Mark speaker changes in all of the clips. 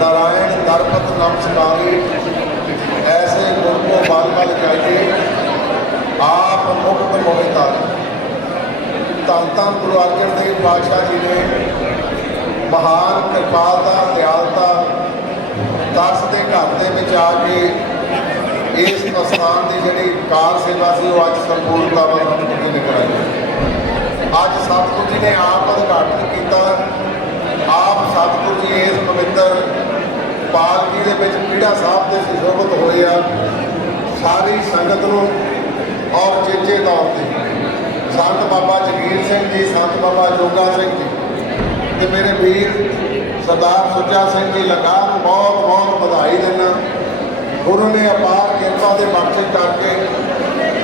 Speaker 1: ਨਾਰਾਇਣ ਦਰਪਤ ਨਮਸਕਾਰੀ ਐਸੇ ਗੁਰ ਕੋ ਬਲ ਬਲ ਜਾਈਏ, ਆਪ ਮੁਕਤ ਹੋਏ ਤਾਰੇ ਧੰਨ ਧੰਨ ਗੁਰੂ ਅਰਜਨ ਦੇਵ ਪਾਤਸ਼ਾਹ ਜੀ ਨੇ ਮਹਾਨ ਕਿਰਪਾਲਤਾ, ਦਿਆਲਤਾ ਦਾਸ ਦੇ ਘਰ ਦੇ ਵਿੱਚ ਆ ਕੇ ਇਸ ਅਸਥਾਨ ਦੀ ਜਿਹੜੀ ਕਾਰ ਸੇਵਾ ਸੀ, ਉਹ ਅੱਜ ਸੰਪੂਰਨਤਾ ਵੱਲ ਪੂਰੀ ਕਰਾਈ ਅੱਜ ਸਤਿਗੁਰੂ ਜੀ ਨੇ ਆਪ ਉਦਘਾਟਨ ਕੀਤਾ ਆਪ ਸਤਿਗੁਰੂ ਜੀ ਇਸ ਪਵਿੱਤਰ ਪਾਲਕੀ ਦੇ ਵਿੱਚ ਪੀੜਾ ਸਾਹਿਬ ਦੇ ਸੁਸ਼ੋਭਿਤ ਹੋਏ ਆ, ਸਾਰੀ ਸੰਗਤ ਨੂੰ ਔਰ ਚੇਚੇ ਤੌਰ ਤੇ। ਸੰਤ ਬਾਬਾ ਜਗੀਰ ਸਿੰਘ ਜੀ, ਸੰਤ ਬਾਬਾ ਜੋਗਾ ਸਿੰਘ ਜੀ ਤੇ ਮੇਰੇ ਵੀਰ ਸਰਦਾਰ ਸੁੱਚਾ ਸਿੰਘ ਜੀ ਲਗਾ ਬਹੁਤ ਬਹੁਤ ਵਧਾਈ ਦਿੰਦਾ। ਗੁਰੂ ਨੇ ਅਪਾਰ ਕਿਰਪਾ ਦੇ ਬਖਸ਼ਿਸ਼ ਕਰਕੇ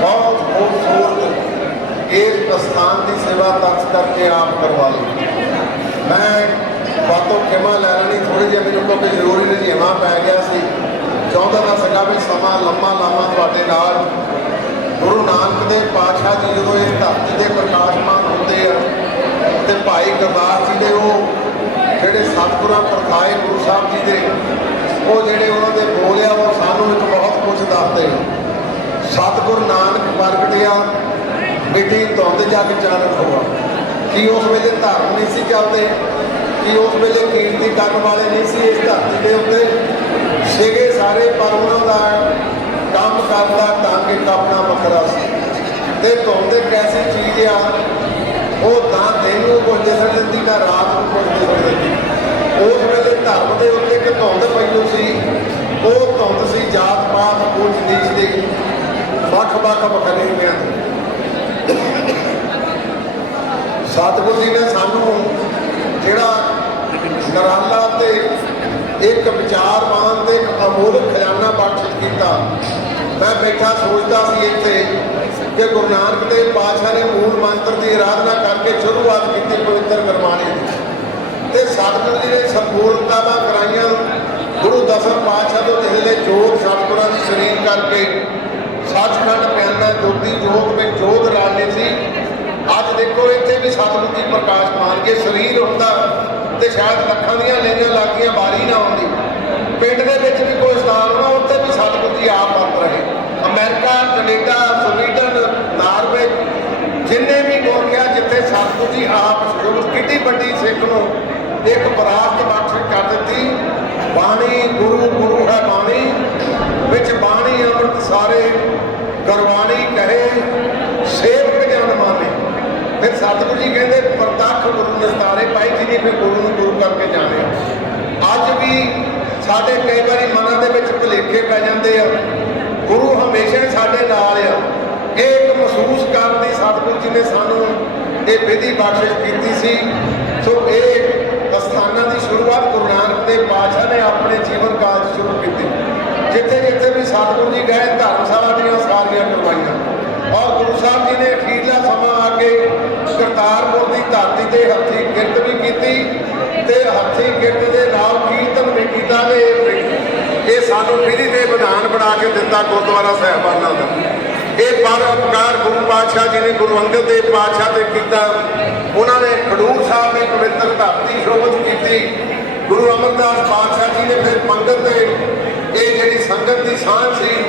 Speaker 1: ਬਹੁਤ ਖੂਬਸੂਰਤ ਇਸ ਸਥਾਨ ਦੀ ਸੇਵਾ ਤਖ਼ਤ ਕਰਕੇ ਆਪ ਕਰਵਾ ਲਈ। ਮੈਂ ਬਾਤੋਂ ਖਿਮਾ ਲੈ ਲੈਣੀ ਥੋੜੀ ਜਿਹੀ ਮੈਨੂੰ ਕਿਉਂਕਿ ਜ਼ਰੂਰੀ ਰਜੀਵਾ ਪੈ ਗਿਆ ਸੀ। ਚਾਹੁੰਦਾ ਤਾਂ ਸਗਾ ਵੀ ਸਮਾਂ ਲੰਮਾ ਲਾਵਾਂ ਤੁਹਾਡੇ ਨਾਲ। ਗੁਰੂ ਨਾਨਕ ਦੇਵ ਪਾਤਸ਼ਾਹ ਜੀ ਜਦੋਂ ਇਸ ਧਰਤੀ ਦੇ ਪ੍ਰਕਾਸ਼ਮਾਨ ਹੁੰਦੇ ਆ, ਤੇ ਭਾਈ ਗੁਰਦਾਸ ਜੀ ਦੇ ਉਹ ਜਿਹੜੇ ਸਤਿਗੁਰਾਂ ਪ੍ਰਕਾਏ ਗੁਰੂ ਸਾਹਿਬ ਜੀ ਦੇ, ਉਹ ਜਿਹੜੇ ਉਹਨਾਂ ਦੇ ਬੋਲਿਆ ਉਹ ਸਾਨੂੰ ਇੱਕ ਬਹੁਤ ਕੁਝ ਦੱਸਦੇ ਸਤਿਗੁਰ ਨਾਨਕ ਪ੍ਰਗਟਿਆ ਮਿੱਟੀ ਧੁੰਦ ਜਗ ਚਾਨਣ ਹੋਆ। ਕੀ ਉਸ ਵੇਲੇ ਧਰਮ ਨਹੀਂ ਸੀ ਚੱਲਦੇ? ਕੀ ਉਸ ਵੇਲੇ ਕੀਰਤੀ ਕਰਨ ਵਾਲੇ ਨਹੀਂ ਸੀ ਇਸ ਧਰਤੀ ਦੇ ਉੱਤੇ? ਸੀਗੇ ਸਾਰੇ, ਪਰ ਉਹਨਾਂ ਦਾ ਕੰਮ ਕਰਦਾ ਢੰਗ ਇੱਕ ਆਪਣਾ ਵੱਖਰਾ ਸੀ। ਤੇ ਧੁੰਦ ਇੱਕ ਐਸੀ ਚੀਜ਼ ਆ, ਉਹ ਤਾਂ ਦਿਨ ਨੂੰ ਕੁਝ ਦਿਸਣ ਦਿੰਦੀ ਨਾ ਰਾਤ ਨੂੰ ਕੁਝ ਦਿਸਣ ਦਿੰਦੀ ਉਸ ਵੇਲੇ ਧਰਮ ਦੇ ਉੱਤੇ ਇੱਕ ਧੁੰਦ ਪਈ ਸੀ। ਉਹ ਧੁੰਦ ਸੀ ਜਾਤ ਪਾਤ ਉੱਚ ਨੀਚ ਦੀ, ਵੱਖ ਵੱਖ ਵੱਖਰੇ ਹੋਇਆਂ ਦੀ ਸਤਿਗੁਰੂ ਜੀ ਨੇ ਸਾਨੂੰ ਜਿਹੜਾ ਨਰਾਲਾ ਤੇ ਇੱਕ ਵਿਚਾਰਵਾਨ ਮੈਂ ਬੈਠਾ ਸੋਚਦਾ ਸੀ ਇੱਥੇ ਕਿ ਗੁਰੂ ਨਾਨਕ ਦੇਵ ਪਾਤਸ਼ਾਹ ਨੇ ਮੂਲ ਮੰਤਰ ਦੀ ਆਰਾਧਨਾ ਕਰਕੇ ਸ਼ੁਰੂਆਤ ਕੀਤੀ ਪਵਿੱਤਰ ਗੁਰਬਾਣੀ ਦੀ। ਤੇ ਸਤਿਗੁਰੂ ਜੀ ਨੇ ਸੰਪੂਰਨਤਾਵਾਂ ਕਰਾਈਆਂ। ਗੁਰੂ ਦਸਮ ਪਾਤਸ਼ਾਹ ਤੋਂ ਜਿਹੜੇ ਜੋਗ ਸਤਿਗੁਰਾਂ ਦੀ ਸ਼ਰੀਰ ਕਰਕੇ ਸੱਚਖੰਡ ਪਿਆਨਾ ਜੋਤੀ ਜੋਗ ਵਿੱਚ ਜੋਗ ਰਾਣੇ ਸੀ। ਅੱਜ ਦੇਖੋ, ਇੱਥੇ ਵੀ ਸਤਿਗੁਰੂ ਜੀ ਪ੍ਰਕਾਸ਼ ਮਾਨ ਕੇ ਸਰੀਰ ਹੁੰਦਾ ਤੇ ਸ਼ਾਇਦ ਲੱਖਾਂ ਦੀਆਂ ਲੈਣੀਆਂ ਲੱਗੀਆਂ ਬਾਰੀ ਨਾ ਹੁੰਦੀ ਪਿੰਡ ਦੇ ਵਿੱਚ ਵੀ ਕੋਈ ਸਥਾਨ ਹੋਣਾ ਉੱਥੇ ਵੀ ਸਤਿਗੁਰੂ ਜੀ ਆਪ ਵਰਤ ਰਹੇ। ਅਮਰੀਕਾ, ਕੈਨੇਡਾ, ਸਵੀਡਨ, ਨਾਰਵੇ, ਜਿੰਨੇ ਵੀ ਮੁਲਕ ਆ ਜਿੱਥੇ ਸਤਿਗੁਰੂ ਜੀ ਆਪ ਸ਼ੁਰੂ ਕਿੱਡੀ ਵੱਡੀ ਸਿੱਖ ਨੂੰ ਇੱਕ ਬਰਾਤ ਬਖਸ਼ ਕਰ ਦਿੱਤੀ। ਬਾਣੀ ਗੁਰੂ ਗੁਰੂ ਹੈ ਬਾਣੀ। ਵਿੱਚ ਬਾਣੀ ਅੰਮ੍ਰਿਤ ਸਾਰੇ ਗੁਰਬਾਣੀ ਕਹੇ, ਸੇਵਕ ਜਨ ਮਾਨੇ। ਫਿਰ ਸਤਿਗੁਰੂ ਜੀ ਕਹਿੰਦੇ, ਪ੍ਰਤੱਖ ਗੁਰੂ ਨਿਸਤਾਰੇ ਪਾਈ ਜੀ ਫਿਰ ਗੁਰੂ ਨੂੰ ਗੁਰੂ ਕਰਕੇ ਜਾਣਿਆ। ਅੱਜ ਵੀ ਸਾਡੇ ਕਈ ਵਾਰੀ ਮਨ ਵਿੱਚ ਭੁਲੇਖੇ ਪੈ ਜਾਂਦੇ ਆ। ਗੁਰੂ ਹਮੇਸ਼ਾ ਸਾਡੇ ਨਾਲ ਆ। ਇਹ ਇੱਕ ਮਹਿਸੂਸ ਕਰਨ ਦੀ ਸਤਿਗੁਰੂ ਜੀ ਨੇ ਸਾਨੂੰ ਇਹ ਵਿਧੀ ਬਖਸ਼ਿਸ਼ ਕੀਤੀ ਸੀ। ਸੋ ਇਹ ਅਸਥਾਨਾਂ ਦੀ ਸ਼ੁਰੂਆਤ ਗੁਰੂ ਨਾਨਕ ਦੇਵ ਪਾਤਸ਼ਾਹ ਨੇ ਆਪਣੇ ਜੀਵਨ ਕਾਲ 'ਚ ਸ਼ੁਰੂ ਕੀਤੀ। ਜਿੱਥੇ ਜਿੱਥੇ ਵੀ ਸਤਿਗੁਰੂ ਜੀ ਗਏ, ਧਰਮਸ਼ਾਲਾ ਦੀਆਂ ਸਾਰੀਆਂ ਕਰਵਾਈਆਂ। ਔਰ ਗੁਰੂ ਸਾਹਿਬ ਜੀ ਨੇ ਅਖੀਰਲਾ ਸਮਾਂ ਆ ਕੇ ਕਰਤਾਰਪੁਰ ਦੀ ਧਰਤੀ ਤੇ ਹੱਥੀਂ ਕਿਰਤ ਵੀ ਕੀਤੀ ਤੇ ਹੱਥੀਂ ਕਿਰਤ ਦੇ ਨਾਲ ਕੀਰਤਨ ਵੀ ਕੀਤਾ ਤੇ ਇਹ ਸਾਨੂੰ ਵਿਧੀ ਦੇ ਵਿਧਾਨ ਬਣਾ ਕੇ ਦਿੱਤਾ ਗੁਰਦੁਆਰਾ ਸਾਹਿਬਾਨਾਂ ਦਾ। ਇਹ ਪਰ ਉਪਕਾਰ ਗੁਰੂ ਪਾਤਸ਼ਾਹ ਜੀ ਨੇ ਗੁਰੂ ਅੰਗਦ ਦੇਵ ਪਾਤਸ਼ਾਹ ਤੇ ਕੀਤਾ। ਉਹਨਾਂ ਨੇ ਖਡੂਰ ਸਾਹਿਬ ਦੀ ਪਵਿੱਤਰ ਧਰਤੀ ਸ਼ੋਭਤ ਕੀਤੀ। ਗੁਰੂ ਅਮਰਦਾਸ ਪਾਤਸ਼ਾਹ ਜੀ ਨੇ ਫਿਰ ਪੰਗਤ ਤੇ ਇਹ ਜਿਹੜੀ ਸੰਗਤ ਦੀ ਸਾਂਝ ਸੀ